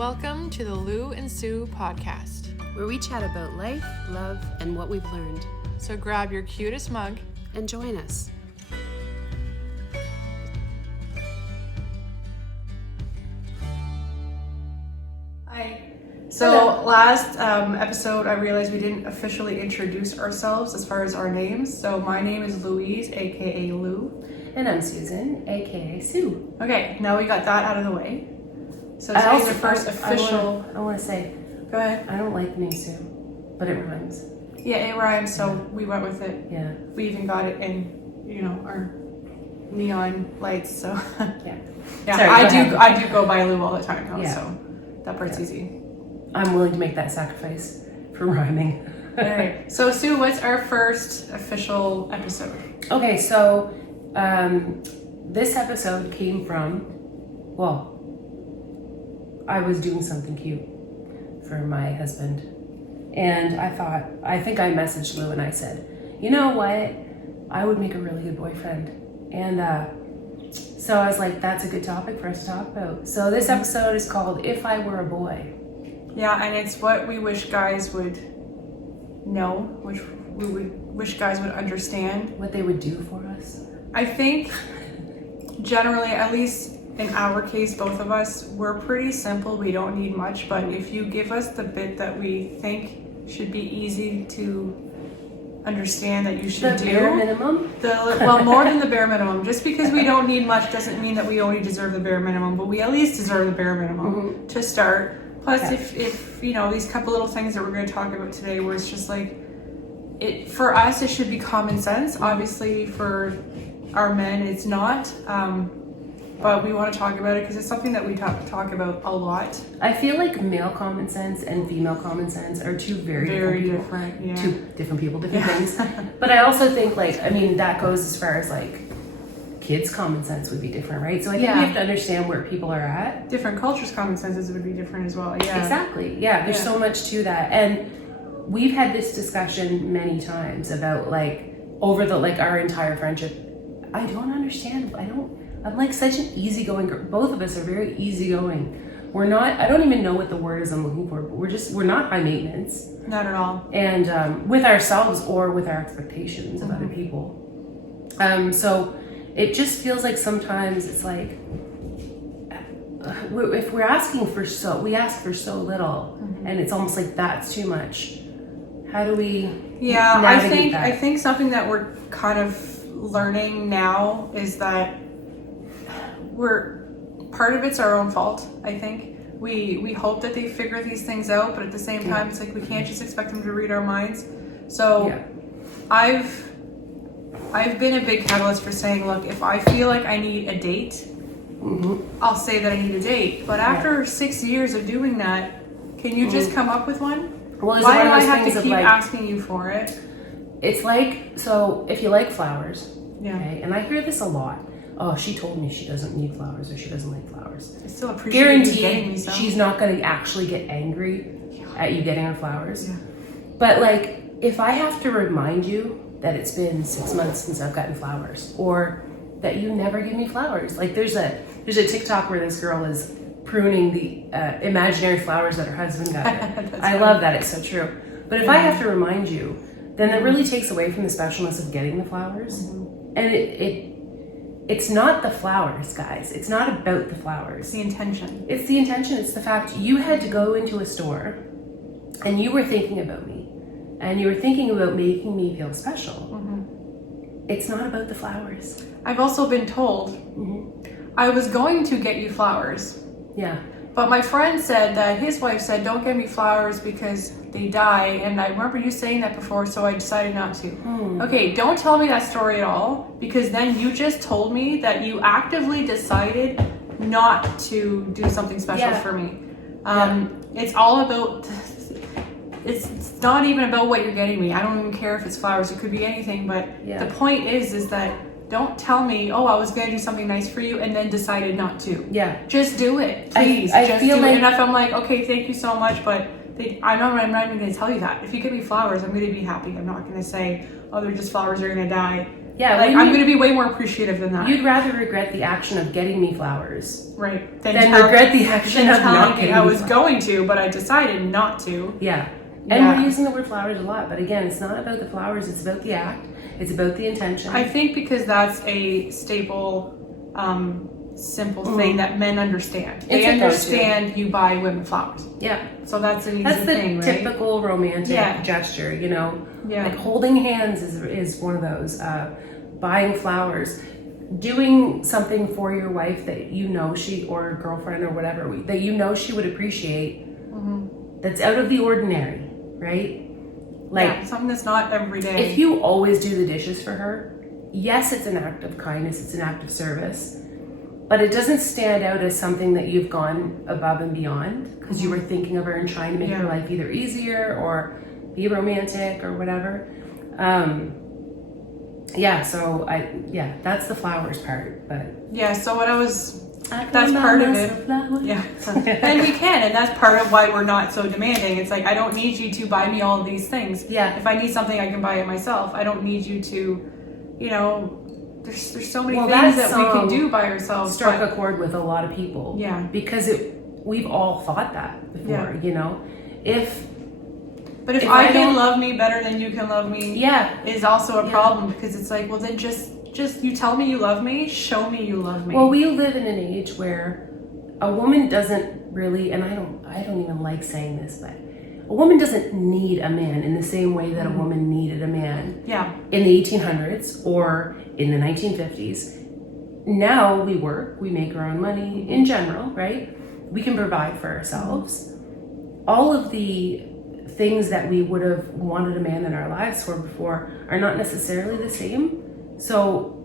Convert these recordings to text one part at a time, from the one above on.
Welcome to the Lou&Sue podcast, where we chat about life, love, and what we've learned. So grab your cutest mug and join us. Hi. So last episode, I realized we didn't officially introduce ourselves as far as our names. So my name is Louise, aka Lou. And I'm Susan, aka Sue. Okay, now we got that out of the way. So today's the first official. I want to say, Go ahead. I don't like Lou&Sue, but it rhymes. Yeah, it rhymes, so we went with it. Yeah. We even got it in, our neon lights. So Yeah. yeah, Sorry, I do go by Lou all the time though, Yeah. so that part's easy. I'm willing to make that sacrifice for rhyming. All right. So Sue, what's our first official episode? Okay, so this episode came from, I was doing something cute for my husband. And I think I messaged Lou and I said, you know what? I would make a really good boyfriend. And so I was like, that's a good topic for us to talk about. So this episode is called If I Were a Boy. Yeah, and it's what we wish guys would know, which we would wish guys would understand. What they would do for us. I think generally, at least in our case, both of us, we're pretty simple. We don't need much, but if you give us the bit that we think should be easy to understand that you should The bare minimum? More than the bare minimum. Just because we don't need much doesn't mean that we only deserve the bare minimum, but we at least deserve the bare minimum to start. Plus, if these couple little things that we're going to talk about today, where it's just like, for us, it should be common sense. Obviously, for our men, it's not. But we want to talk about it because it's something that we talk about a lot. I feel like male common sense and female common sense are two very different yeah. Two different people, different things. But I also think that goes as far as kids' common sense would be different, right? So I think we have to understand where people are at. Different cultures' common senses would be different as well. Yeah. Exactly. Yeah. There's so much to that, and we've had this discussion many times about over our entire friendship. I don't understand. I'm like such an easygoing girl. Both of us are very easygoing. We're not, I don't even know what the word is I'm looking for, but we're not high maintenance. Not at all. And with ourselves or with our expectations of other people. So it just feels like sometimes it's like, if we're asking we ask for so little, and it's almost like that's too much. How do we navigate that? I think something that we're kind of learning now is that part of it's our own fault. I think we hope that they figure these things out, but at the same time, it's like we can't just expect them to read our minds. So I've been a big catalyst for saying, look, if I feel like I need a date, I'll say that I need a date. But after 6 years of doing that, can you just come up with one? Well, why do I have to keep asking you for it? It's so if you like flowers, okay, and I hear this a lot. Oh, she told me she doesn't need flowers or she doesn't like flowers. I still appreciate you getting me Guaranteed, some. she's not going to actually get angry at you getting her flowers. Yeah. But if I have to remind you that it's been 6 months since I've gotten flowers, or that you never give me flowers, there's a TikTok where this girl is pruning the imaginary flowers that her husband got her. I love that. It's so true. But if I have to remind you, then it really takes away from the specialness of getting the flowers. And it's not the flowers, guys. It's not about the flowers. It's the intention. It's the intention. It's the fact you had to go into a store and you were thinking about me and you were thinking about making me feel special. It's not about the flowers. I've also been told I was going to get you flowers. Yeah. But my friend said that his wife said, don't get me flowers because they die. And I remember you saying that before, so I decided not to. Okay, don't tell me that story at all, because then you just told me that you actively decided not to do something special for me. It's all about, it's not even about what you're getting me. I don't even care if it's flowers. It could be anything. But the point is that don't tell me, oh, I was going to do something nice for you and then decided not to. Yeah. Just do it, please. I just feel do like, it. And if I'm like, okay, thank you so much, but I'm not even going to tell you that. If you give me flowers, I'm going to be happy. I'm not going to say, oh, they're just flowers, they're going to die. Yeah, like I'm going to be way more appreciative than that. You'd rather regret the action of getting me flowers, right? Than regret the action of not getting me I was flowers. going to, but I decided not to. Yeah. And we're using the word flowers a lot, but again, it's not about the flowers, it's about the act, it's about the intention. I think because that's a staple, simple thing that men understand. They understand you buy women flowers. Yeah. So that's an easy That's the thing, right? typical romantic gesture, you know? Yeah. Like holding hands is one of those. Buying flowers. Doing something for your wife that you know she, or girlfriend or whatever, that you know she would appreciate, that's out of the ordinary, right? Like something that's not every day. if you always do the dishes for her, yes, it's an act of kindness, it's an act of service, but it doesn't stand out as something that you've gone above and beyond because you were thinking of her and trying to make her life either easier or be romantic or whatever. So that's the flowers part, but so what that's part of it. Yeah. And we can, and that's part of why we're not so demanding. It's like, I don't need you to buy me all of these things. Yeah. If I need something, I can buy it myself. I don't need you to, there's so many things that we can do by ourselves. Struck a chord with a lot of people. Yeah. Because we've all thought that before, you know? But if I can love me better than you can love me, is also a problem, because it's like, well, then just you tell me you love me, show me you love me. Well, we live in an age where a woman doesn't really, and I don't even like saying this, but a woman doesn't need a man in the same way that a woman needed a man in the 1800s or in the 1950s. Now we work, we make our own money in general, right? We can provide for ourselves. All of the things that we would have wanted a man in our lives for before are not necessarily the same. So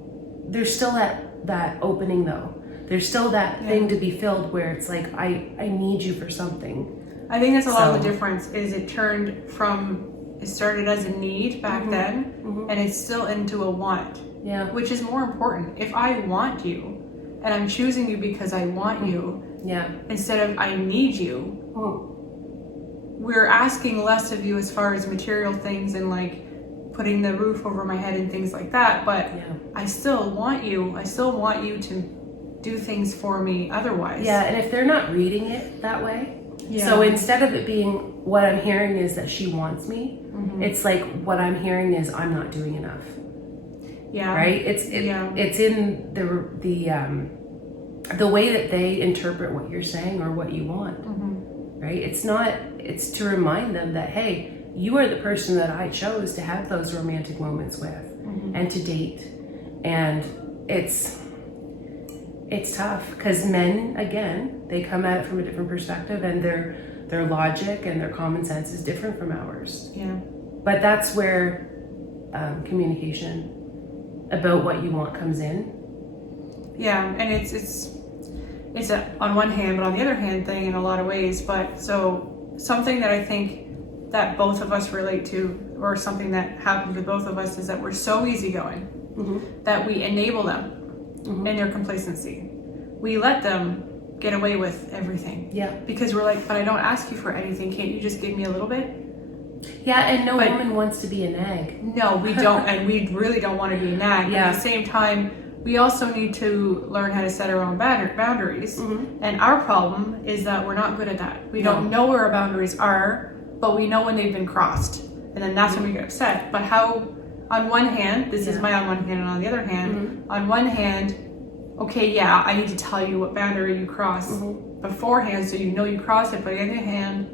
there's still that opening though. There's still that thing to be filled where it's like, I need you for something. I think that's a lot of the difference, is it started as a need back then, and it's still into a want. Yeah. Which is more important. If I want you, and I'm choosing you because I want you, instead of I need you, we're asking less of you as far as material things and like putting the roof over my head and things like that, but I still want you. I still want you to do things for me otherwise. Yeah, and if they're not reading it that way, so instead of it being what I'm hearing is that she wants me, it's like what I'm hearing is I'm not doing enough. Yeah. Right? It's in the way that they interpret what you're saying or what you want. Right? It's to remind them that, hey, you are the person that I chose to have those romantic moments with and to date. And it's tough because men, again, they come at it from a different perspective, and their logic and their common sense is different from ours. Yeah. But that's where communication about what you want comes in. Yeah, and it's a on one hand, but on the other hand thing in a lot of ways. But so something that I think that both of us relate to, or something that happens with both of us, is that we're so easygoing that we enable them in their complacency. We let them get away with everything. Yeah. Because we're like, but I don't ask you for anything. Can't you just give me a little bit? Yeah, and no woman wants to be a nag. No, we don't, and we really don't want to be a nag. Yeah. But at the same time, we also need to learn how to set our own boundaries. And our problem is that we're not good at that. We don't know where our boundaries are, but we know when they've been crossed. And then that's when we get upset. But how, on one hand, this is my on one hand, and on the other hand, on one hand, okay, I need to tell you what boundary you cross beforehand so you know you cross it. But on the other hand,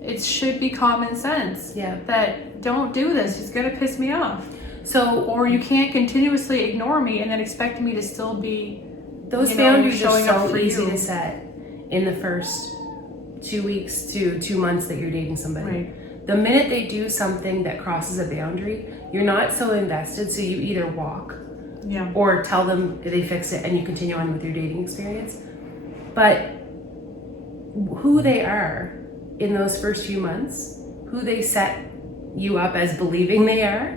it should be common sense that don't do this. It's going to piss me off. So, or you can't continuously ignore me and then expect me to still be. Those boundaries are so easy to set in the first 2 weeks to 2 months that you're dating somebody. Right. The minute they do something that crosses a boundary, you're not so invested, so you either walk or tell them they fix it and you continue on with your dating experience. But who they are in those first few months, who they set you up as believing they are,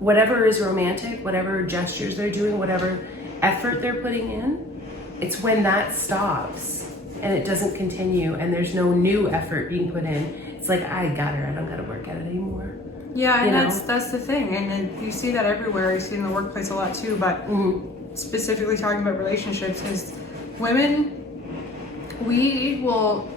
whatever is romantic, whatever gestures they're doing, whatever effort they're putting in, it's when that stops and it doesn't continue and there's no new effort being put in. It's like, I got her, I don't got to work at it anymore. Yeah, and you know? that's the thing, and then you see that everywhere. You see it in the workplace a lot too. But specifically talking about relationships, is women, we will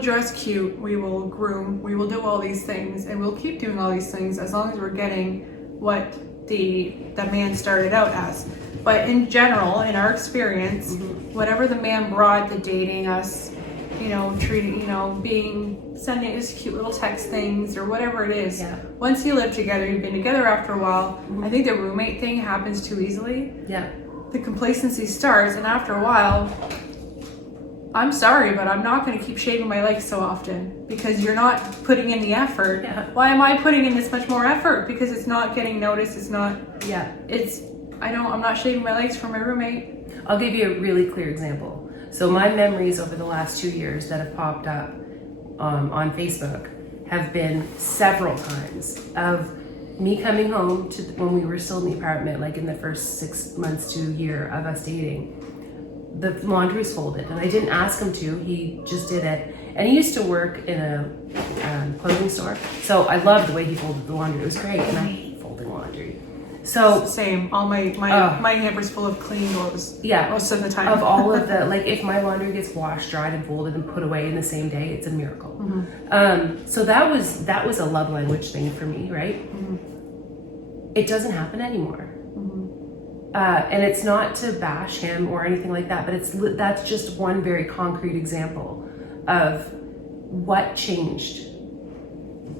dress cute, we will groom, we will do all these things, and we'll keep doing all these things as long as we're getting what the man started out as. But in general, in our experience, whatever the man brought, the dating us, treating, sending us cute little text things or whatever it is. Yeah. Once you live together, you've been together after a while, I think the roommate thing happens too easily. Yeah. The complacency starts, and after a while, I'm sorry, but I'm not going to keep shaving my legs so often because you're not putting in the effort. Yeah. Why am I putting in this much more effort? Because it's not getting noticed. It's not. Yeah. I'm not shaving my legs for my roommate. I'll give you a really clear example. So my memories over the last 2 years that have popped up on Facebook have been several times of me coming home to when we were still in the apartment, like in the first 6 months to a year of us dating. The laundry's folded, and I didn't ask him to. He just did it, and he used to work in a clothing store. So I loved the way he folded the laundry. It was great, and I hate folding laundry. So Same. All my hamper's full of clean clothes. Yeah, most of the time. Of all of the if my laundry gets washed, dried, and folded and put away in the same day, it's a miracle. So that was a love language thing for me, right? It doesn't happen anymore. And it's not to bash him or anything like that, but that's just one very concrete example of what changed.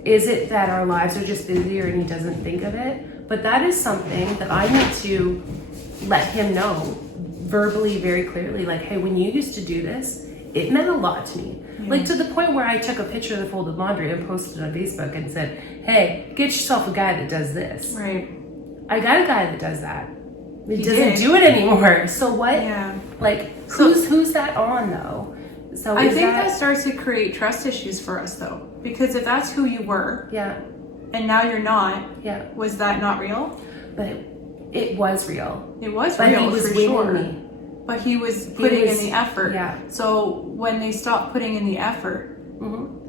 Is it that our lives are just busier and he doesn't think of it? But that is something that I need to let him know verbally, very clearly, like, hey, when you used to do this, it meant a lot to me. Like to the point where I took a picture of the folded laundry and posted it on Facebook and said, hey, get yourself a guy that does this. Right. I got a guy that does that. He doesn't do it anymore. So what? Yeah. Like, who's that on though? So I think that starts to create trust issues for us though, because if that's who you were, and now you're not, was that not real? But it was real. It was but real. He was for winning sure. me. But he was putting in the effort. Yeah. So when they stop putting in the effort,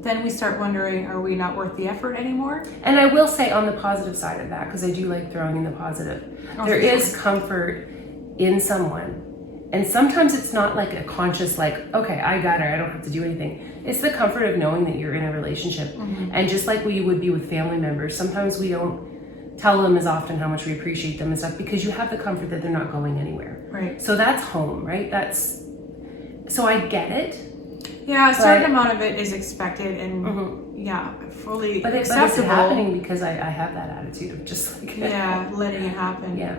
then we start wondering, are we not worth the effort anymore? And I will say on the positive side of that, because I do like throwing in the positive, there is comfort in someone. And sometimes it's not like a conscious, like, okay, I got her, I don't have to do anything. It's the comfort of knowing that you're in a relationship. And just like we would be with family members, sometimes we don't tell them as often how much we appreciate them and stuff because you have the comfort that they're not going anywhere. Right. So that's home, right? So I get it. Yeah, a certain amount of it is expected and fully acceptable. But it's happening because I have that attitude of just like letting it happen. Yeah.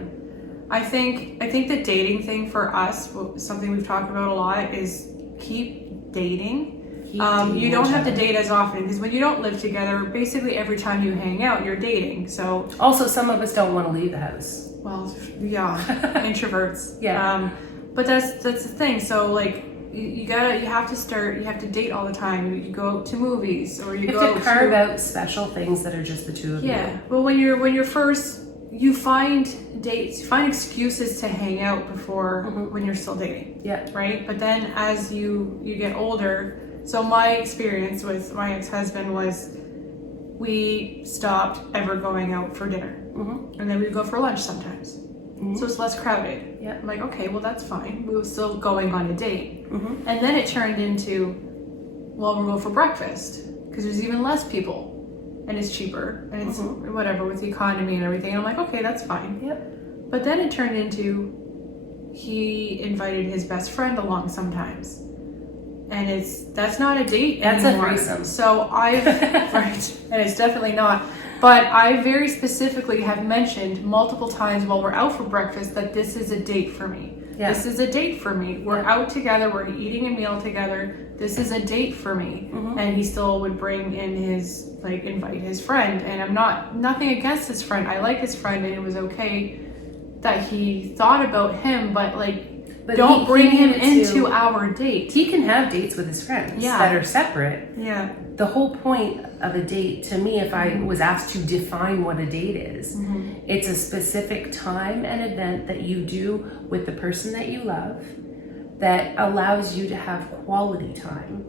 I think the dating thing for us, something we've talked about a lot, is keep dating. You don't have to date as often because when you don't live together, basically every time you hang out, you're dating. So also, some of us don't want to leave the house. Well, yeah, introverts. Yeah. But that's the thing. So like you have to date all the time. You go to movies or you have to carve out special things that are just the two of you. Yeah. Well, when you're first, you find dates, you find excuses to hang out before when you're still dating. Yeah. Right. But then as you get older. So my experience with my ex-husband was we stopped ever going out for dinner. And then we'd go for lunch sometimes. So it's less crowded. Yeah. I'm like, okay, well, that's fine. We were still going on a date. And then it turned into, well, we'll go for breakfast because there's even less people and it's cheaper and it's whatever with the economy and everything. And I'm like, okay, that's fine. Yep. But then it turned into he invited his best friend along sometimes. And that's not a date anymore. That's a threesome. So right, and it's definitely not. But I very specifically have mentioned multiple times while we're out for breakfast that this is a date for me. Yeah. This is a date for me. We're out together. We're eating a meal together. This is a date for me. And he still would bring in invite his friend. And I'm nothing against his friend. I like his friend, and it was okay that he thought about him, but don't bring him into our date. He can have dates with his friends that are separate. Yeah. The whole point of a date, to me, if I was asked to define what a date is, it's a specific time and event that you do with the person that you love that allows you to have quality time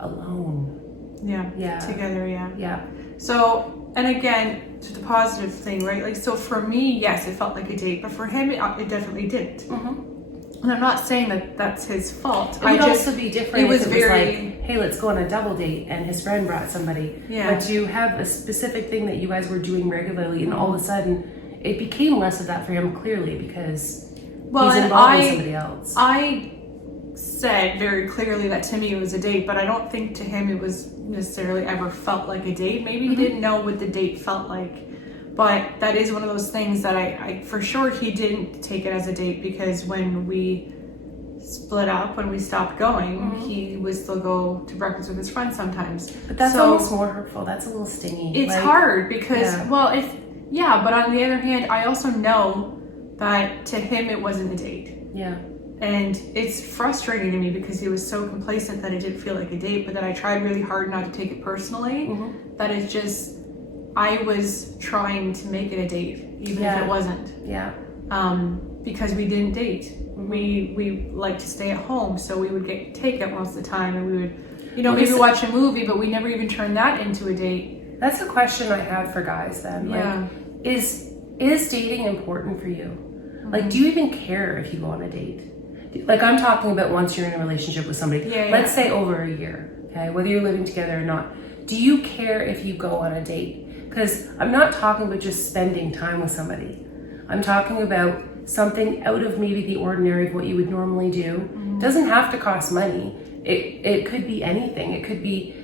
alone. Yeah. Together, Yeah. So and again, to the positive thing, right? Like, so for me, yes, it felt like a date, but for him, it definitely didn't. And I'm not saying that that's his fault. It would also be different. It was if it very. was like, hey, let's go on a double date, and his friend brought somebody. Yeah. But you have a specific thing that you guys were doing regularly, and all of a sudden, it became less of that for him, clearly, because he's involved with somebody else. I said very clearly that to me it was a date, but I don't think to him it was necessarily ever felt like a date. Maybe he didn't know what the date felt like, but that is one of those things that I for sure he didn't take it as a date, because when we split up, when we stopped going, he would still go to breakfast with his friends sometimes. But that's almost more hurtful. That's a little stingy. It's hard because, but on the other hand, I also know that to him it wasn't a date. Yeah. And it's frustrating to me because he was so complacent that it didn't feel like a date, but that I tried really hard not to take it personally. That it's just, I was trying to make it a date, even if it wasn't. Yeah. Because we didn't date. We like to stay at home, so we would get takeout most of the time, and we would, maybe watch a movie, but we never even turned that into a date. That's a question I have for guys then. Yeah. Like, is dating important for you? Like, do you even care if you go on a date? Like, I'm talking about once you're in a relationship with somebody. Let's say over a year, okay? Whether you're living together or not. Do you care if you go on a date? Because I'm not talking about just spending time with somebody. I'm talking about something out of maybe the ordinary of what you would normally do. It doesn't have to cost money. It could be anything. It could be,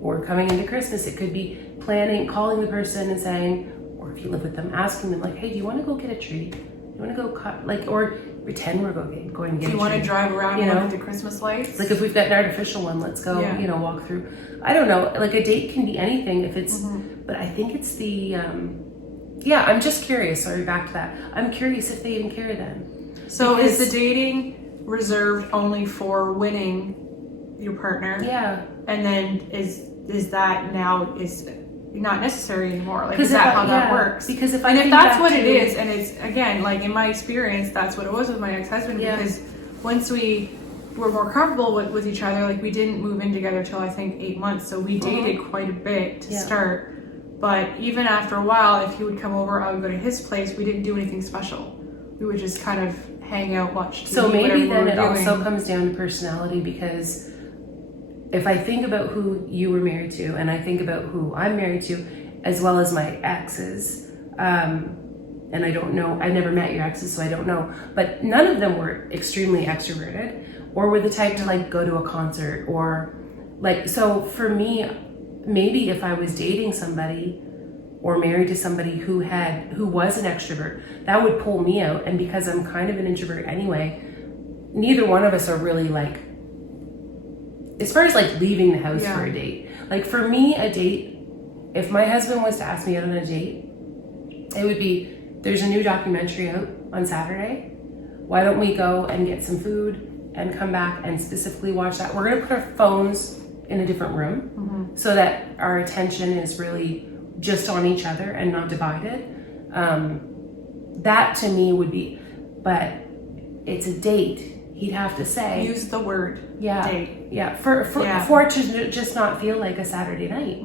or coming into Christmas, it could be calling the person and saying, or if you live with them, asking them like, hey, do you want to go get a tree? Do you want to go cut, or pretend we're going to get a tree? Do you want to drive around and look at the Christmas lights? Like, if we've got an artificial one, let's go, walk through. I don't know. Like, a date can be anything if it's, but I think it's the, I'm just curious. Sorry, back to that. I'm curious if they even care then. So is the dating reserved only for winning your partner? Yeah. And then is that now is not necessary anymore? Like, is that how that works? Because if that's what it is, and it's, again, like in my experience, that's what it was with my ex-husband, because once we were more comfortable with each other, like, we didn't move in together till I think 8 months, so we dated quite a bit to start. But even after a while, if he would come over, I would go to his place. We didn't do anything special. We would just kind of hang out, watch TV. So maybe then it also comes down to personality, because if I think about who you were married to, and I think about who I'm married to, as well as my exes, and I don't know, I never met your exes, so I don't know, but none of them were extremely extroverted, or were the type to like go to a concert, or like, so for me, maybe if I was dating somebody or married to somebody who was an extrovert, that would pull me out. And because I'm kind of an introvert anyway, neither one of us are really like, as far as like leaving the house for a date. Like, for me, a date, if my husband was to ask me out on a date, it would be, there's a new documentary out on Saturday. Why don't we go and get some food and come back and specifically watch that? We're going to put our phones in a different room so that our attention is really just on each other and not divided. That to me would be, but it's a date. He'd have to say, use the word date. Yeah, for it to just not feel like a Saturday night.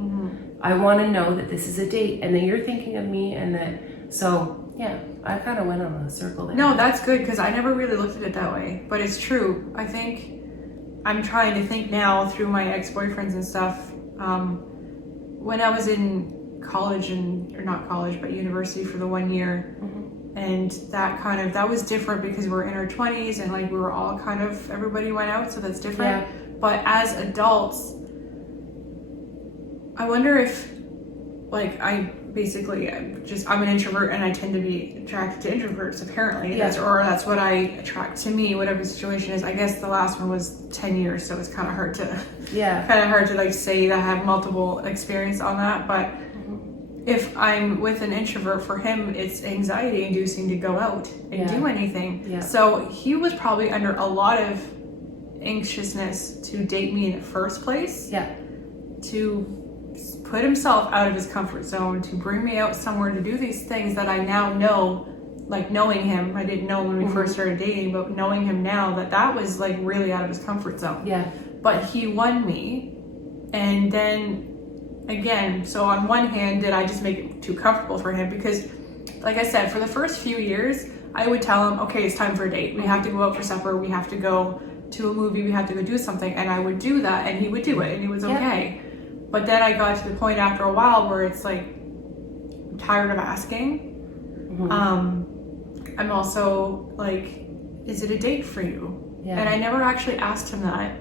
I want to know that this is a date and that you're thinking of me, and that, so yeah, I kind of went on a circle there. No, that's good, because I never really looked at it that way, but it's true. I think I'm trying to think now through my ex-boyfriends and stuff. When I was in college, or not college, but university for the 1 year, and that was different because we were in our 20s, and like we were all kind of, everybody went out, so that's different. But as adults, I wonder if, like, I'm an introvert, and I tend to be attracted to introverts, apparently. That's what I attract to me, whatever the situation is. I guess the last one was 10 years, so it's kind of hard to like say that I have multiple experience on that. But if I'm with an introvert, for him, it's anxiety inducing to go out and do anything. So he was probably under a lot of anxiousness to date me in the first place. To put himself out of his comfort zone, to bring me out somewhere to do these things that I now know, like knowing him, I didn't know when we first started dating, but knowing him now, that was like really out of his comfort zone. But he won me, and then again, so on one hand, did I just make it too comfortable for him? Because, like I said, for the first few years, I would tell him, okay, it's time for a date. We have to go out for supper. We have to go to a movie. We have to go do something. And I would do that, and he would do it, and it was okay. But then I got to the point after a while where it's like, I'm tired of asking. I'm also like, is it a date for you? Yeah. And I never actually asked him that.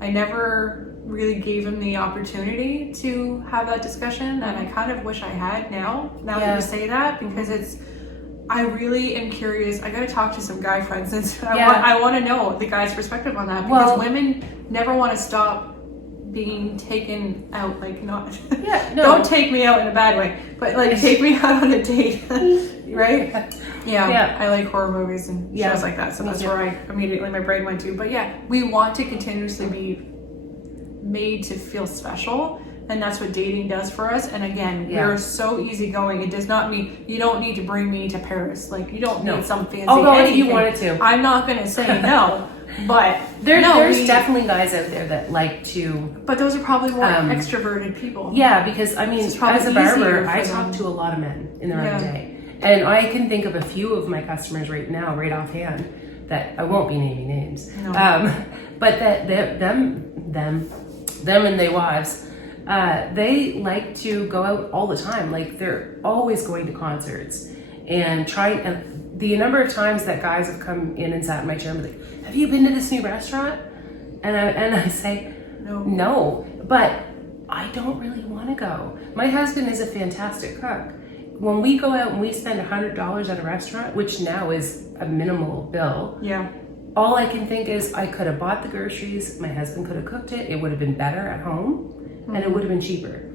I never really gave him the opportunity to have that discussion, and I kind of wish I had now that you say that, because I really am curious. I gotta talk to some guy friends, and I want to know the guy's perspective on that, because women never want to stop being taken out, like not don't take me out in a bad way, but like take me out on a date. Right? Yeah. I like horror movies and shows like that, so that's where my brain went to. But yeah, we want to continuously be made to feel special, and that's what dating does for us. And again, we're so easygoing. It does not mean you don't need to bring me to Paris. Like, you don't need some fancy although anything. if you wanted to, I'm not going to say no. But there's definitely guys out there that like to. But those are probably more extroverted people. Yeah, because I mean, as a barber, I talk to a lot of men in their own day, and I can think of a few of my customers right now, right offhand, that I won't be naming names, but that them and their wives, they like to go out all the time. Like, they're always going to concerts and trying. The number of times that guys have come in and sat in my chair and be like, have you been to this new restaurant? And I say, no, but I don't really want to go. My husband is a fantastic cook. When we go out and we spend $100 at a restaurant, which now is a minimal bill, all I can think is I could have bought the groceries, my husband could have cooked it, it would have been better at home, and it would have been cheaper.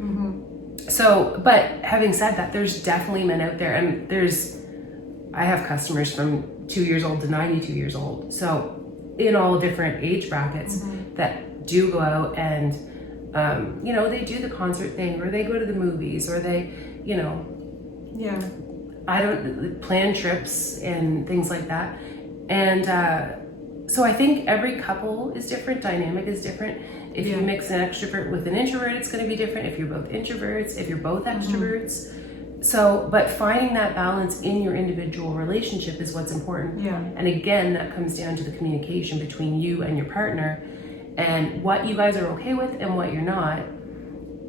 So, but having said that, there's definitely men out there, and I have customers from 2 years old to 92 years old. So in all different age brackets that do go out and, they do the concert thing, or they go to the movies, or they, plan trips and things like that. And so I think every couple is different, dynamic is different. If you mix an extrovert with an introvert, it's going to be different. If you're both introverts, if you're both extroverts. So, but finding that balance in your individual relationship is what's important. And again, that comes down to the communication between you and your partner, and what you guys are okay with and what you're not.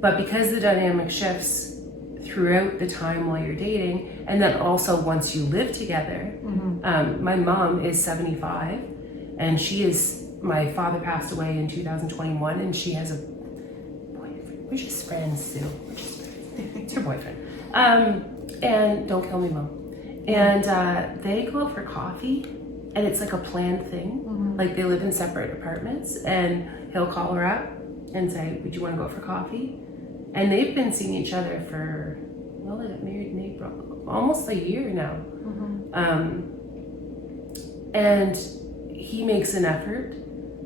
But because the dynamic shifts throughout the time while you're dating, and then also once you live together, my mom is 75, and my father passed away in 2021, and she has a boyfriend. We're just friends, Sue. It's her boyfriend. And don't kill me, Mom. And they go out for coffee, and it's like a planned thing. Like, they live in separate apartments, and he'll call her up and say, would you want to go out for coffee? And they've been seeing each other for, they got married in April, almost a year now. And he makes an effort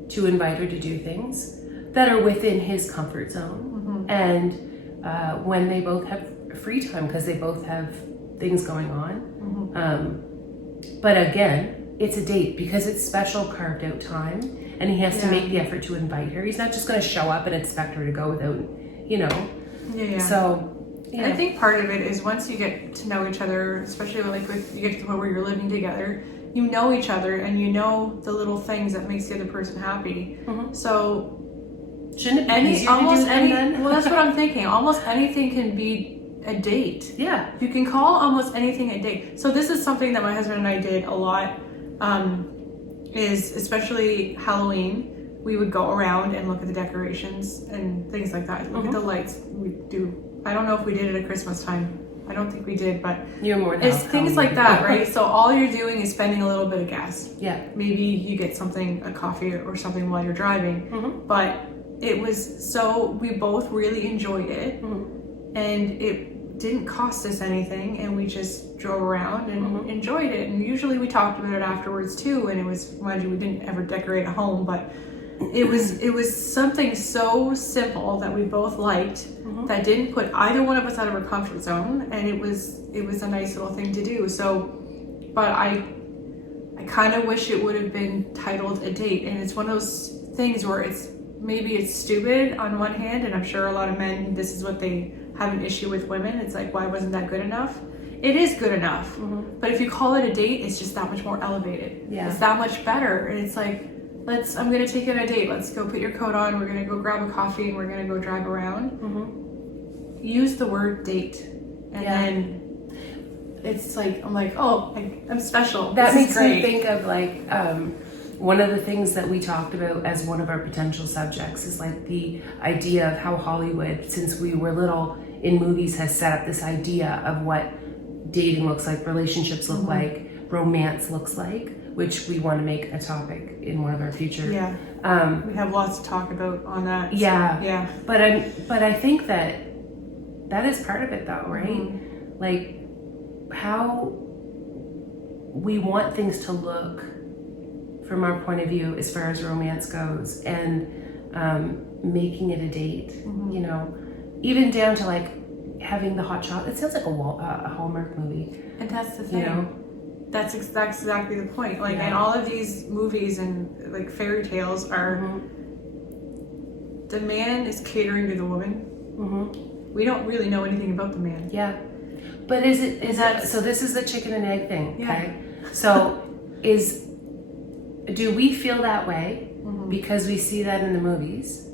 to invite her to do things that are within his comfort zone. And when they both have free time, because they both have things going on. But again, it's a date because it's special, carved out time, and he has to make the effort to invite her. He's not just going to show up and expect her to go without, So, I think part of it is once you get to know each other, especially you get to the point where you're living together, you know each other, and you know the little things that makes the other person happy. So, shouldn't it be easier to do then? Well, that's what I'm thinking. Almost anything can be a date. You can call almost anything a date. So this is something that my husband and I did a lot, is especially Halloween, we would go around and look at the decorations and things like that. Look at the lights. I don't know if we did it at Christmas time. I don't think we did, but it's things like that, right? So all you're doing is spending a little bit of gas. Maybe you get a coffee or something while you're driving, but we both really enjoyed it, and it didn't cost us anything, and we just drove around and enjoyed it. And usually we talked about it afterwards too, and it was, mind you, we didn't ever decorate a home, but it was something so simple that we both liked, that didn't put either one of us out of our comfort zone, and it was a nice little thing to do. So, but I kind of wish it would have been titled a date, and it's one of those things where it's maybe it's stupid on one hand, and I'm sure a lot of men, this is what they have an issue with women. It's like, why wasn't that good enough? It is good enough. But if you call it a date, it's just that much more elevated. Yeah. It's that much better. And it's like, I'm going to take you on a date. Let's go put your coat on. We're going to go grab a coffee and we're going to go drive around. Use the word date. And then it's like, I'm like, oh, I'm special. That this makes is great. me think of like, one of the things that we talked about as one of our potential subjects is like the idea of how Hollywood, since we were little in movies, has set up this idea of what dating looks like, relationships look like, romance looks like, which we want to make a topic in one of our future. Yeah. We have lots to talk about on that. So, Yeah. yeah. But I think that is part of it though, right? Like how we want things to look from our point of view as far as romance goes, and making it a date, you know, even down to like having the hot chocolate. It sounds like a Hallmark movie. And that's the thing. You know? That's exactly the point. Like, and all of these movies and like fairy tales are, the man is catering to the woman. We don't really know anything about the man. Yeah. But is that, so this is the chicken and egg thing, okay? So do we feel that way because we see that in the movies?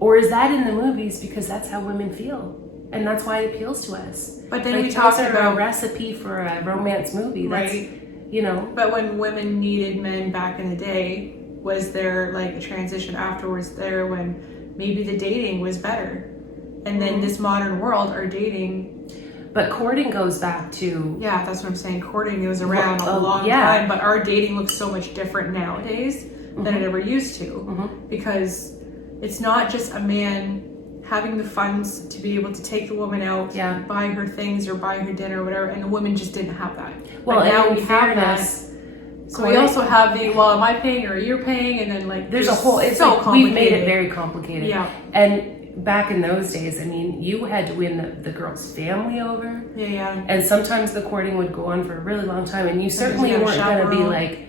Or is that in the movies because that's how women feel? And that's why it appeals to us. But then like, we talk about a recipe for a romance movie, right? You know. But when women needed men back in the day, was there like a transition afterwards there when maybe the dating was better? And then this modern world, our dating. But courting goes back to... Yeah, that's what I'm saying. Courting was around a long time, but our dating looks so much different nowadays than it ever used to. Because it's not just a man having the funds to be able to take the woman out, buy her things or buy her dinner or whatever, and the women just didn't have that. Well, but now we have that. So we also have the, well, am I paying or you're paying? And then like, there's a whole, it's so like, complicated. We've made it very complicated. Yeah. And back in those days, I mean, you had to win the girl's family over. Yeah. And sometimes the courting would go on for a really long time, and you certainly weren't going to be like,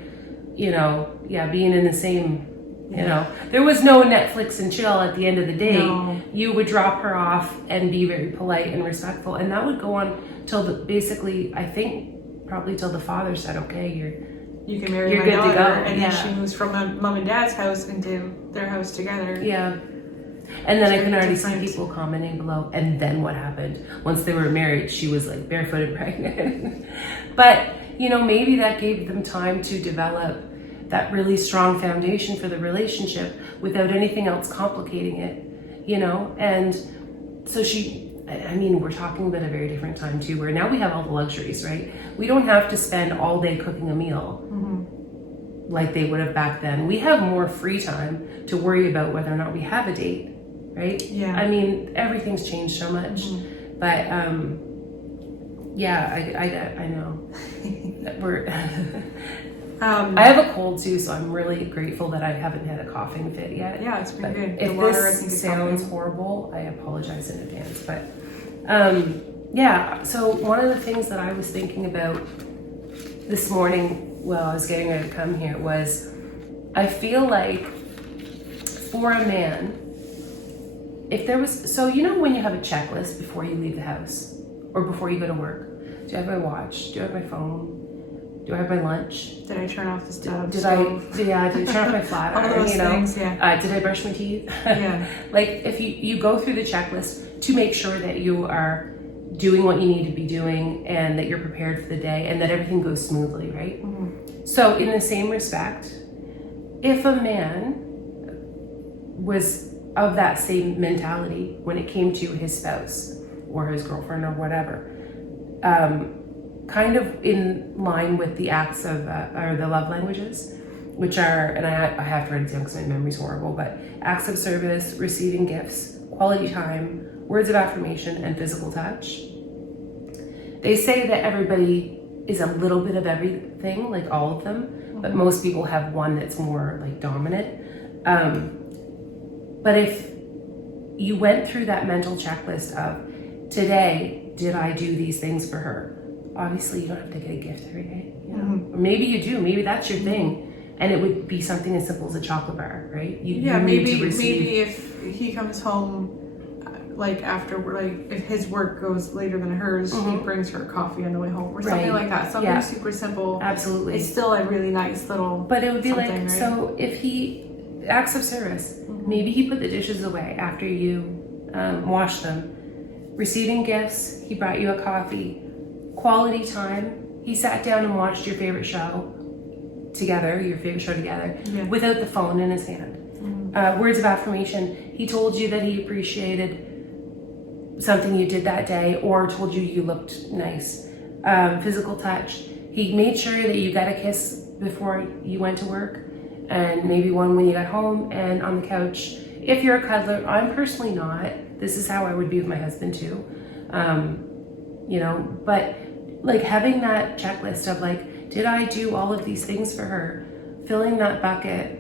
you know, being in the same, you know, there was no Netflix and chill at the end of the day. No. You would drop her off and be very polite and respectful, and that would go on till basically, I think, probably till the father said, okay, you can marry my daughter, and then she moves from mom and dad's house into their house together. Yeah. And then I can already see people commenting below, and then what happened? Once they were married, she was like barefoot and pregnant. But, you know, maybe that gave them time to develop that really strong foundation for the relationship without anything else complicating it, you know? And so I mean, we're talking about a very different time too, where now we have all the luxuries, right? We don't have to spend all day cooking a meal like they would have back then. We have more free time to worry about whether or not we have a date, right? Yeah. I mean, everything's changed so much. But yeah, I know. We're I have a cold too, so I'm really grateful that I haven't had a coughing fit yet. Yeah, it's been good. If the water, this I think, sounds horrible, I apologize in advance. But yeah, so one of the things that I was thinking about this morning while I was getting ready to come here was, I feel like for a man, if there was, so you know when you have a checklist before you leave the house or before you go to work, do I have my watch? Do I have my phone? Do I have my lunch? Did I turn off the stove? Did I turn off my flat iron? All those things, did I brush my teeth? Yeah. Like if you go through the checklist to make sure that you are doing what you need to be doing and that you're prepared for the day and that everything goes smoothly, right? So in the same respect, if a man was of that same mentality when it came to his spouse or his girlfriend or whatever, kind of in line with the acts of, or the love languages, which are, and I have to write it down because my memory's horrible, but acts of service, receiving gifts, quality time, words of affirmation, and physical touch. They say that everybody is a little bit of everything, like all of them, but most people have one that's more like dominant. But if you went through that mental checklist of, today, did I do these things for her? Obviously, you don't have to get a gift every day. You know? Or maybe you do. Maybe that's your thing. And it would be something as simple as a chocolate bar, right? You maybe if he comes home, like after, like if his work goes later than hers, he brings her coffee on the way home or something like that. Something super simple. Absolutely. It's still a really nice little. But it would be like, right? so if he acts of service, maybe he put the dishes away after you washed them. Receiving gifts, he brought you a coffee. Quality time, he sat down and watched your favorite show together, without the phone in his hand. Words of affirmation, he told you that he appreciated something you did that day or told you you looked nice. Physical touch, he made sure that you got a kiss before you went to work and maybe one when you got home and on the couch. If you're a cuddler, I'm personally not. This is how I would be with my husband too. But like having that checklist of like, did I do all of these things for her? Filling that bucket,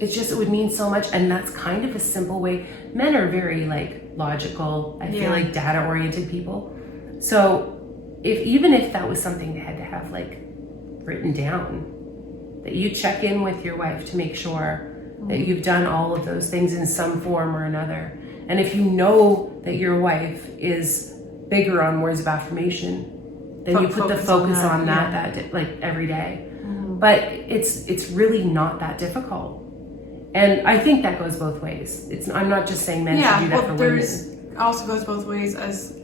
it would mean so much. And that's kind of a simple way. Men are very like logical, I feel like data oriented people. So even if that was something they had to have like written down, that you check in with your wife to make sure that you've done all of those things in some form or another. And if you know that your wife is bigger on words of affirmation, then you put the focus on that like every day. But it's really not that difficult. And I think that goes both ways. I'm not just saying men should do that for women. It also goes both ways as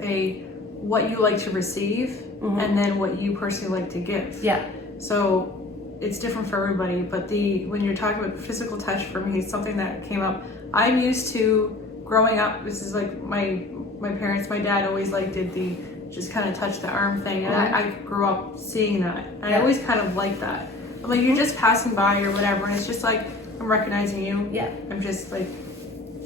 what you like to receive and then what you personally like to give. Yeah. So it's different for everybody, but when you're talking about physical touch, for me, it's something that came up. I'm used to growing up. This is like my parents. My dad always did the just kind of touch the arm thing, and I grew up seeing that. And I always kind of liked that. I'm like, you're just passing by or whatever, and it's just like I'm recognizing you. Yeah. I'm just like.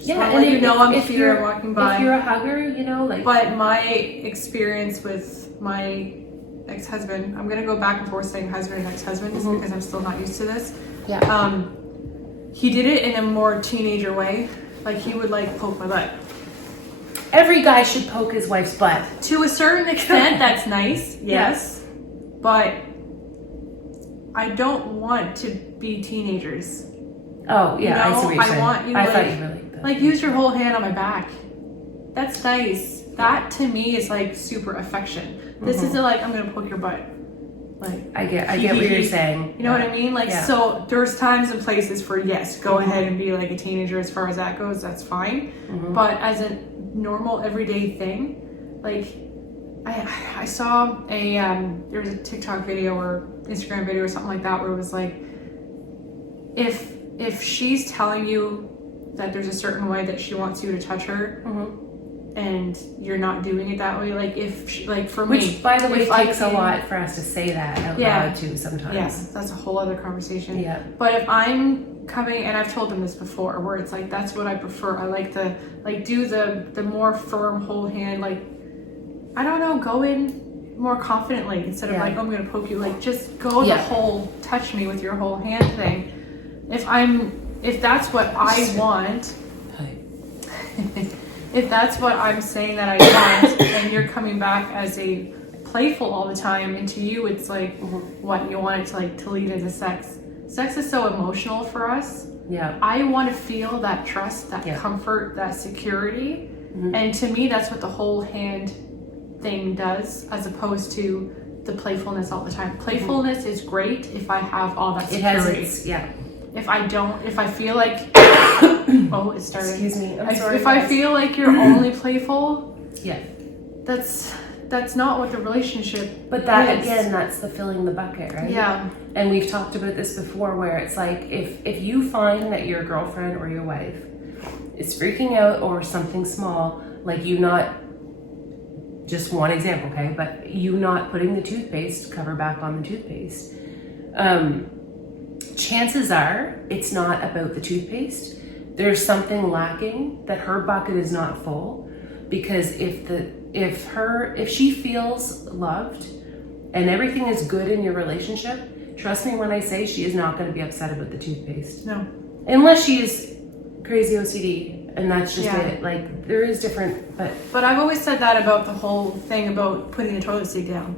And I'm here walking by. If you're a hugger, But my experience with my ex-husband, I'm gonna go back and forth saying husband and ex-husband just because I'm still not used to this. Yeah. He did it in a more teenager way. Like he would poke my butt. Every guy should poke his wife's butt. To a certain extent, that's nice. Yes. But I don't want to be teenagers. Oh yeah, I see what you're saying. I want you. I thought you really. Use your whole hand on my back. That's nice. That to me is super affection. This isn't I'm gonna poke your butt. I get what you're saying. You know what I mean? So there's times and places for go ahead and be a teenager as far as that goes. That's fine. But as a normal everyday thing, I saw there was a TikTok video or Instagram video or something like that where it was if she's telling you that there's a certain way that she wants you to touch her, and you're not doing it that way, for me, which by the way takes a lot for us to say that out loud too sometimes. Yes, that's a whole other conversation. Yeah. But if I'm coming, and I've told them this before, where it's that's what I prefer. I like to do the more firm whole hand, I don't know, go in more confidently instead of I'm gonna poke you. Just go the whole touch me with your whole hand thing. If that's what I want. If that's what I'm saying that I want, and you're coming back as a playful all the time, and to you it's what you want it to lead into sex. Sex is so emotional for us. Yeah. I want to feel that trust, that comfort, that security, and to me that's what the whole hand thing does, as opposed to the playfulness all the time. Playfulness is great if I have all that security. If I don't, if I feel oh, it started. Excuse me. I'm sorry. If I feel you're only playful, that's not what the relationship. But that again, that's the filling the bucket, right? Yeah. And we've talked about this before, where it's if you find that your girlfriend or your wife is freaking out over something small, you not. Just one example, okay? But you not putting the toothpaste cover back on the toothpaste. Chances are it's not about the toothpaste. There's something lacking, that her bucket is not full, because if she feels loved and everything is good in your relationship, trust me when I say she is not going to be upset about the toothpaste. No. Unless she is crazy OCD, and that's just it. There is different, but I've always said that about the whole thing about putting the toilet seat down.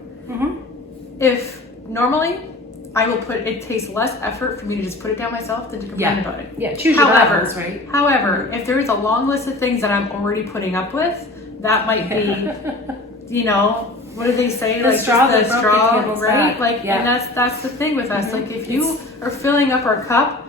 If normally it takes less effort for me to just put it down myself than to complain about it. Yeah, choose your battles, right? However, if there is a long list of things that I'm already putting up with, that might be, you know, what do they say? The like straw just the straw, right? back. Like, and that's the thing with us. Like, if you are filling up our cup,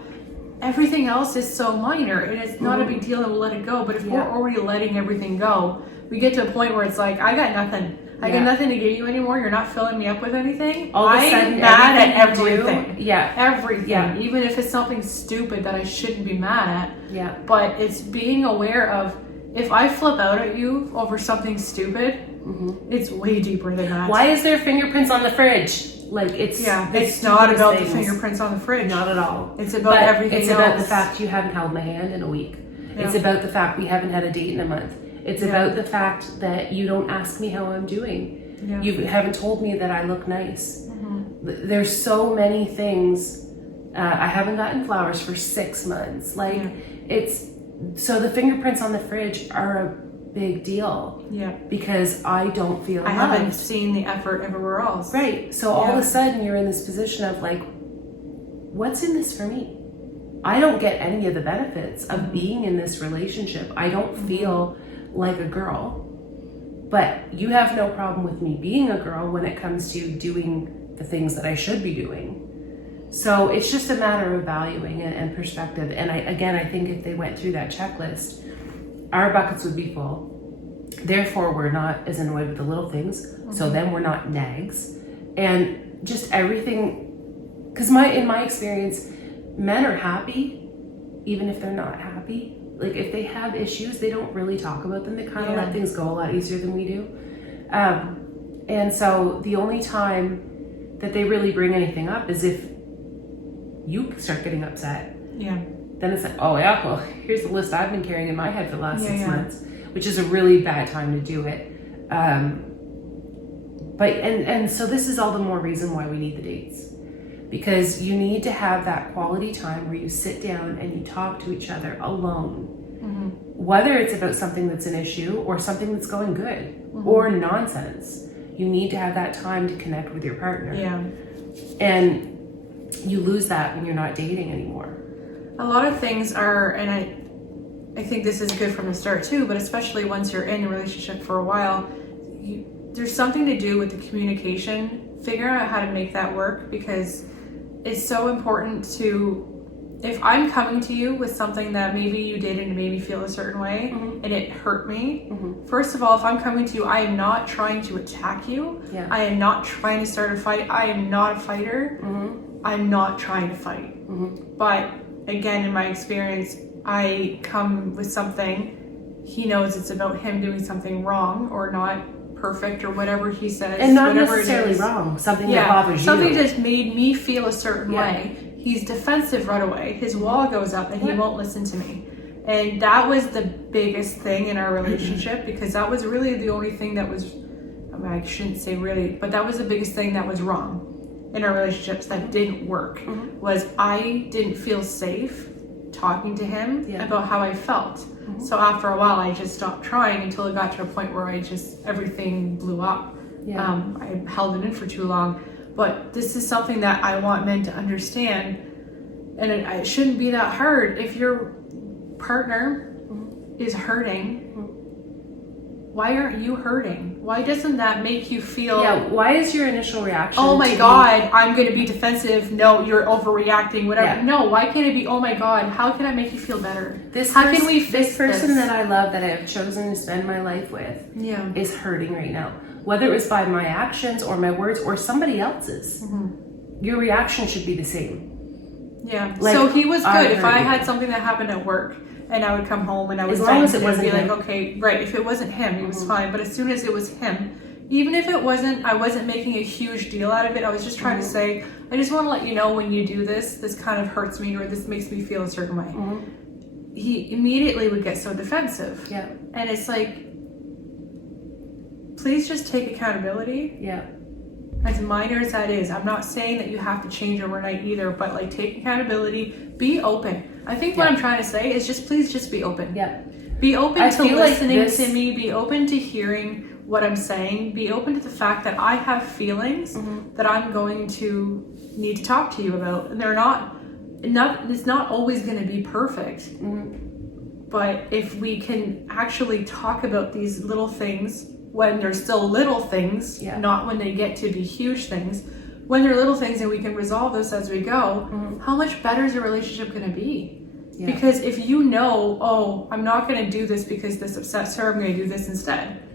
everything else is so minor, and it's not a big deal, and we'll let it go. But if we're already letting everything go, we get to a point where it's like, I got nothing. I got nothing to give you anymore. You're not filling me up with anything. All of a sudden, I'm mad at everything. Everything. Yeah. Even if it's something stupid that I shouldn't be mad at. Yeah. But it's being aware of, if I flip out at you over something stupid, it's way deeper than that. Why is there fingerprints on the fridge? Like, it's not about the fingerprints on the fridge. Not at all. It's about everything else. It's about the fact you haven't held my hand in a week. Yeah. It's about the fact we haven't had a date in a month. It's about the fact that you don't ask me how I'm doing. Yeah. You haven't told me that I look nice. There's so many things. I haven't gotten flowers for 6 months. Like, so the fingerprints on the fridge are a big deal. Yeah. Because I don't feel loved. Haven't seen the effort everywhere else. Right. So all of a sudden you're in this position of like, what's in this for me? I don't get any of the benefits of being in this relationship. I don't feel like a girl, but you have no problem with me being a girl when it comes to doing the things that I should be doing. So it's just a matter of valuing and perspective. And I think if they went through that checklist, our buckets would be full. Therefore, we're not as annoyed with the little things. So then we're not nags. And just everything, because in my experience, men are happy even if they're not happy. Like, if they have issues, they don't really talk about them. They kind of let things go a lot easier than we do. And so the only time that they really bring anything up is if you start getting upset. Yeah. Then it's like, oh yeah, well, here's the list I've been carrying in my head for the last 6 months, which is a really bad time to do it. But so this is all the more reason why we need the dates. Because you need to have that quality time where you sit down and you talk to each other alone. Whether it's about something that's an issue or something that's going good or nonsense, you need to have that time to connect with your partner. Yeah. And you lose that when you're not dating anymore. A lot of things are, and I think this is good from the start too, but especially once you're in a relationship for a while, there's something to do with the communication, figuring out how to make that work, because it's so important to, if I'm coming to you with something that maybe you did and it made me feel a certain way and it hurt me, first of all, if I'm coming to you, I am not trying to attack you. Yeah. I am not trying to start a fight. I am not a fighter. I'm not trying to fight. But again, in my experience, I come with something, he knows it's about him doing something wrong or not perfect or whatever he says, and not whatever necessarily wrong, something that bothers you, something just made me feel a certain way. He's defensive right away, his wall goes up and he won't listen to me. And that was the biggest thing in our relationship, because that was really the only thing that was, I shouldn't say really, but that was the biggest thing that was wrong in our relationships that didn't work. Was I didn't feel safe talking to him about how I felt. So after a while, I just stopped trying until it got to a point where everything blew up. I held it in for too long. But this is something that I want men to understand, and it shouldn't be that hard. If your partner is hurting, why aren't you hurting? Why doesn't that make you feel... Yeah, why is your initial reaction oh my God, I'm going to be defensive. No, you're overreacting, whatever. Yeah. No, why can't it be, oh my God, how can I make you feel better? How can we fix this person that I love, that I have chosen to spend my life with, is hurting right now. Whether it was by my actions or my words or somebody else's, your reaction should be the same. Yeah, like, so he was good. If I had something that happened at work, and I would come home and I was as long as it wasn't be him. like, okay, right. If it wasn't him, he was fine. But as soon as it was him, even if it wasn't, I wasn't making a huge deal out of it. I was just trying to say, I just want to let you know when you do this, this kind of hurts me, or this makes me feel a certain way. He immediately would get so defensive. Yeah. And it's like, please just take accountability. Yeah. As minor as that is, I'm not saying that you have to change overnight either, but like, take accountability, be open. I think what I'm trying to say is please just be open. Yeah. Be open to listening to me, be open to hearing what I'm saying. Be open to the fact that I have feelings that I'm going to need to talk to you about, and it's not always going to be perfect. But if we can actually talk about these little things when they're still little things, not when they get to be huge things, when they're little things and we can resolve this as we go, how much better is your relationship going to be? Because if you know, oh, I'm not going to do this because this upsets her, I'm going to do this instead.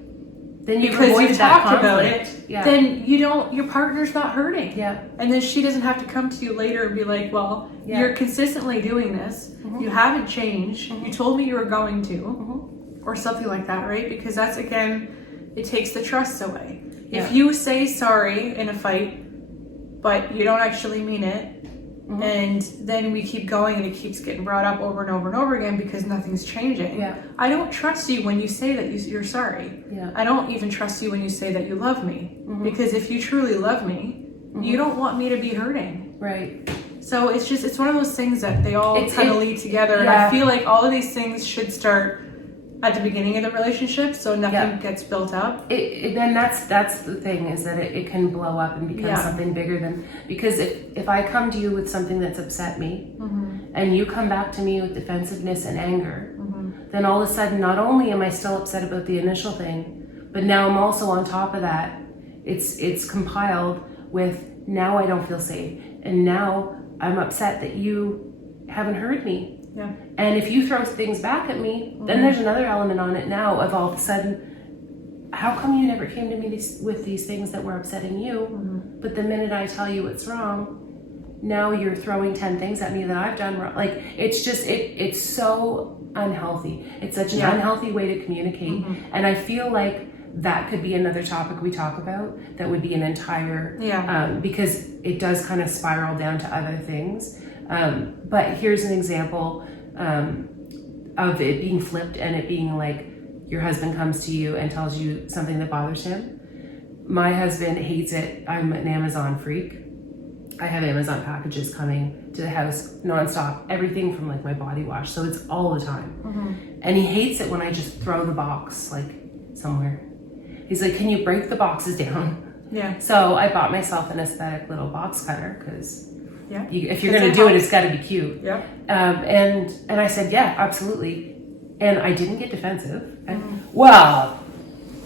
Then because you've talked about it, Yeah. then your partner's not hurting. Yeah. And then she doesn't have to come to you later and be like, well, you're consistently doing this. You haven't changed. You told me you were going to. Or something like that, right? Because that's, again, it takes the trust away. If you say sorry in a fight, but you don't actually mean it, and then we keep going and it keeps getting brought up over and over and over again because nothing's changing. I don't trust you when you say that you're sorry. I don't even trust you when you say that you love me. Because if you truly love me, you don't want me to be hurting. Right. So it's one of those things that they all kind of lead together. And I feel like all of these things should start at the beginning of the relationship, so nothing gets built up. Then that's the thing, is that it can blow up and become something bigger than, because if I come to you with something that's upset me, and you come back to me with defensiveness and anger, then all of a sudden, not only am I still upset about the initial thing, but now I'm also on top of that. It's compiled with, now I don't feel safe, and now I'm upset that you haven't heard me. And if you throw things back at me, then there's another element on it now of all of a sudden, how come you never came to me with these things that were upsetting you? But the minute I tell you what's wrong, now you're throwing 10 things at me that I've done wrong. Like, it's just, it's so unhealthy. It's such an unhealthy way to communicate. And I feel like that could be another topic we talk about. That would be an entire, because it does kind of spiral down to other things. But here's an example of it being flipped, and it being like your husband comes to you and tells you something that bothers him. My husband hates it. I'm an Amazon freak. I have Amazon packages coming to the house nonstop, everything from like my body wash, so it's all the time. And he hates it when I just throw the box like somewhere. He's like, can you break the boxes down? So I bought myself an aesthetic little box cutter, because if you're going to do it, it's got to be cute. And I said, yeah, absolutely. And I didn't get defensive. Well,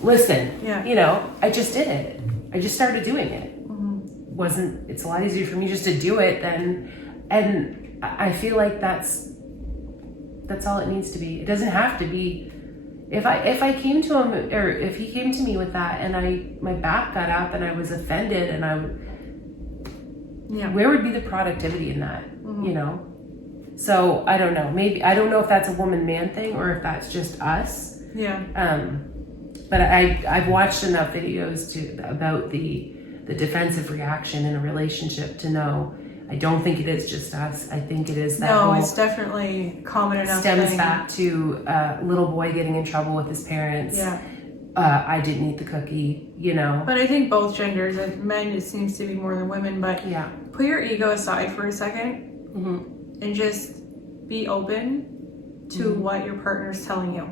listen, I just did it. I just started doing it. It's a lot easier for me just to do it than, and I feel like that's all it needs to be. It doesn't have to be. If I came to him, or if he came to me with that, and my back got up and I was offended, and where would be the productivity in that? So I don't know. Maybe, I don't know if that's a woman-man thing or if that's just us. But I've watched enough videos about the defensive reaction in a relationship to know, I don't think it is just us. I think it is that whole, it's definitely common enough. Stems back to a little boy getting in trouble with his parents. I didn't eat the cookie, But I think both genders, men, it seems to be more than women, but put your ego aside for a second and just be open to what your partner's telling you.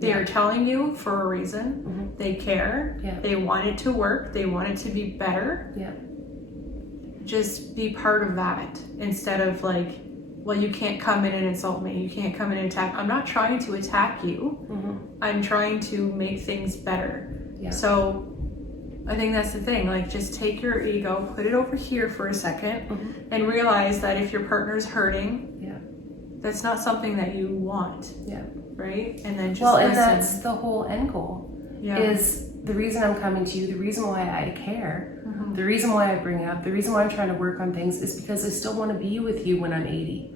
They are telling you for a reason. They care. They want it to work. They want it to be better. Just be part of that, instead of like, well, you can't come in and insult me. You can't come in and attack. I'm not trying to attack you. I'm trying to make things better. So I think that's the thing. Like, just take your ego, put it over here for a second, and realize that if your partner's hurting, that's not something that you want. Right? And then just listen. And that's the whole end goal. Is the reason I'm coming to you, the reason why I care, the reason why I bring it up, the reason why I'm trying to work on things is because I still want to be with you when I'm 80.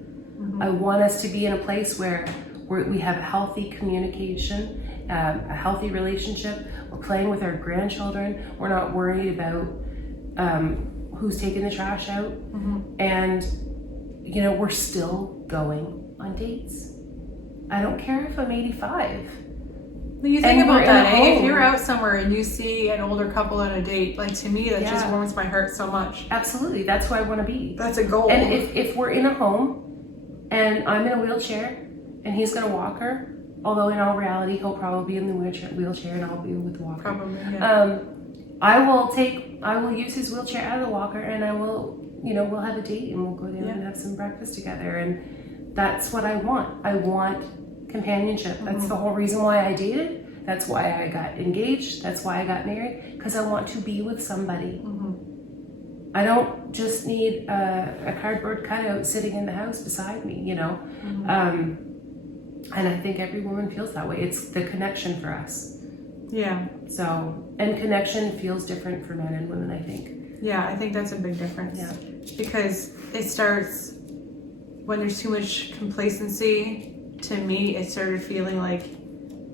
I want us to be in a place where we have healthy communication, a healthy relationship. We're playing with our grandchildren. We're not worried about who's taking the trash out. And, we're still going on dates. I don't care if I'm 85. But you think about that, if you're out somewhere and you see an older couple on a date, like, to me, that just warms my heart so much. Absolutely. That's where I want to be. That's a goal. And if we're in a home and I'm in a wheelchair and he's going to walk her, although in all reality, he'll probably be in the wheelchair and I'll be with the walker. Probably, yeah. I will use his wheelchair out of the walker, and I will, we'll have a date and we'll go down and have some breakfast together. And that's what I want. I want companionship. That's the whole reason why I dated. That's why I got engaged. That's why I got married, because I want to be with somebody. I don't just need a cardboard cutout sitting in the house beside me, and I think every woman feels that way. It's the connection for us. Yeah. So, and connection feels different for men and women, I think. Yeah, I think that's a big difference. Yeah. Because it starts when there's too much complacency. To me, it started feeling like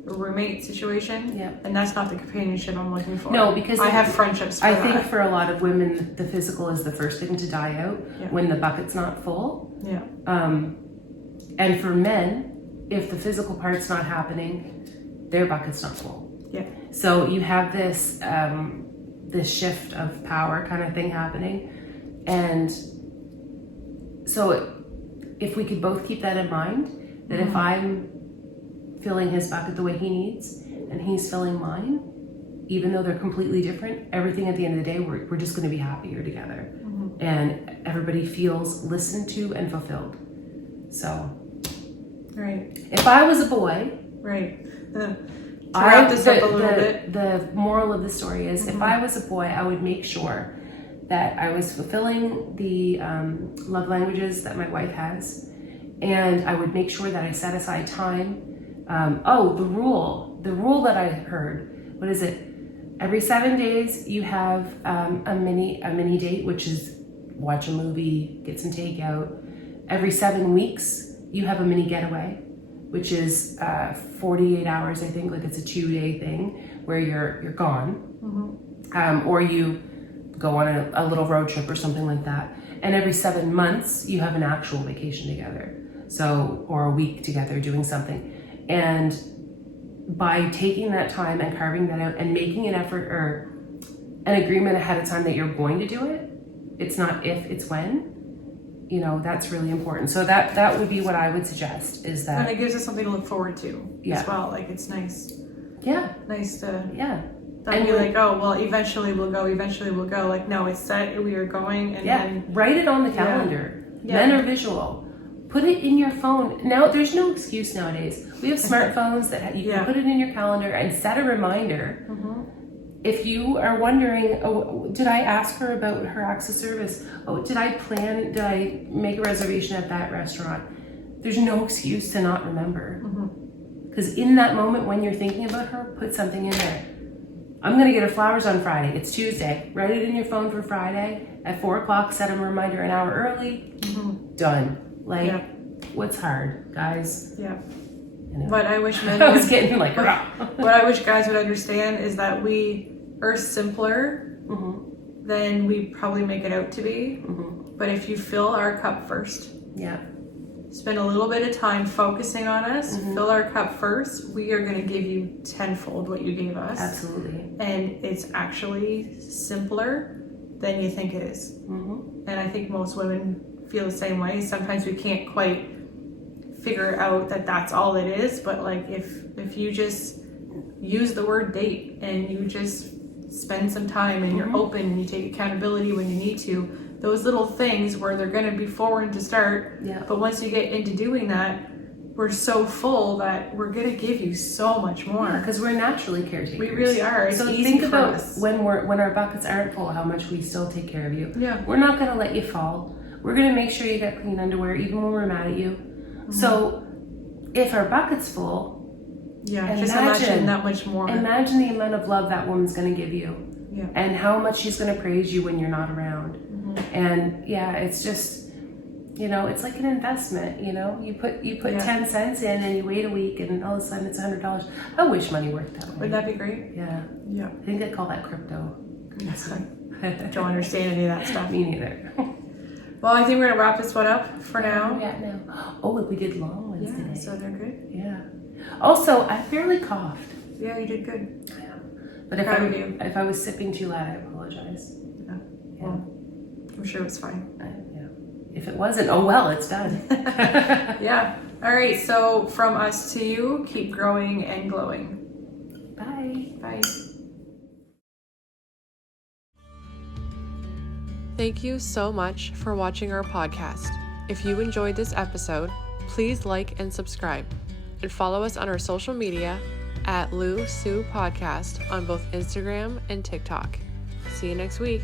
a roommate situation. Yeah. And that's not the companionship I'm looking for. No, because I have friendships for I that. think for a lot of women, the physical is the first thing to die out when the bucket's not full. Yeah. And for men, if the physical part's not happening, their bucket's not full. Yeah. So you have this this shift of power kind of thing happening, and so if we could both keep that in mind, that if I'm filling his bucket the way he needs and he's filling mine, even though they're completely different, everything at the end of the day, we're just going to be happier together, and everybody feels listened to and fulfilled. So Right. if I was a boy, Right. To wrap this up a little bit. The moral of the story is, if I was a boy, I would make sure that I was fulfilling the love languages that my wife has, and I would make sure that I set aside time. The rule that I heard, what is it? Every 7 days you have a mini date, which is watch a movie, get some takeout. Every 7 weeks you have a mini getaway, which is 48 hours, I think, like it's a 2-day thing where you're gone. Or you go on a little road trip or something like that. And every 7 months you have an actual vacation together. So, or a week together doing something. And by taking that time and carving that out and making an effort or an agreement ahead of time that you're going to do it, it's not if, it's when. That's really important. So that would be what I would suggest, is that. And it gives us something to look forward to as well. Like, it's nice. Yeah. Nice to. Yeah. And be like, oh, well, eventually we'll go. Like, no, it's set. We are going. And then. Write it on the calendar. Men are visual. Put it in your phone. Now, there's no excuse nowadays. We have smartphones that you can put it in your calendar and set a reminder. If you are wondering, oh, did I ask her about her acts of service? Oh, did I make a reservation at that restaurant? There's no excuse to not remember. Because in that moment when you're thinking about her, put something in there. I'm going to get her flowers on Friday. It's Tuesday. Write it in your phone for Friday at 4 o'clock. Set a reminder an hour early. Done. What's hard, guys? Yeah. Anyway. But I wish men. I was getting like. What I wish guys would understand is that we are simpler than we probably make it out to be. But if you fill our cup first, spend a little bit of time focusing on us, fill our cup first, we are going to give you tenfold what you gave us. Absolutely. And it's actually simpler than you think it is. And I think most women feel the same way. Sometimes we can't quite figure out that that's all it is, but like if you just use the word date and you just spend some time and you're open and you take accountability when you need to, those little things where they're going to be forward to start, but once you get into doing that, we're so full that we're going to give you so much more. Because we're naturally caretakers. We really are. It's so easy think for about us. when our buckets aren't full, how much we still take care of you. Yeah. We're not going to let you fall. We're going to make sure you get clean underwear even when we're mad at you. So if our bucket's full, just imagine that much more. Imagine the amount of love that woman's going to give you, and how much she's going to praise you when you're not around. And it's just, it's like an investment. You put 10 cents in and you wait a week and all of a sudden it's $100. I wish money worked that way. Wouldn't that be great? Yeah. I think they call that crypto. Don't understand any of that stuff. Me neither. Well, I think we're gonna wrap this one up for now. Yeah, no. Oh, look, we did long ones today. So they're good. Yeah. Also, I barely coughed. Yeah, you did good. Yeah. But if I was sipping too loud, I apologize. Yeah. Well, I'm sure it's fine. If it wasn't, oh well, it's done. Yeah. All right. So from us to you, keep growing and glowing. Bye. Bye. Thank you so much for watching our podcast. If you enjoyed this episode, please like and subscribe, and follow us on our social media at Lou&Sue Podcast on both Instagram and TikTok. See you next week.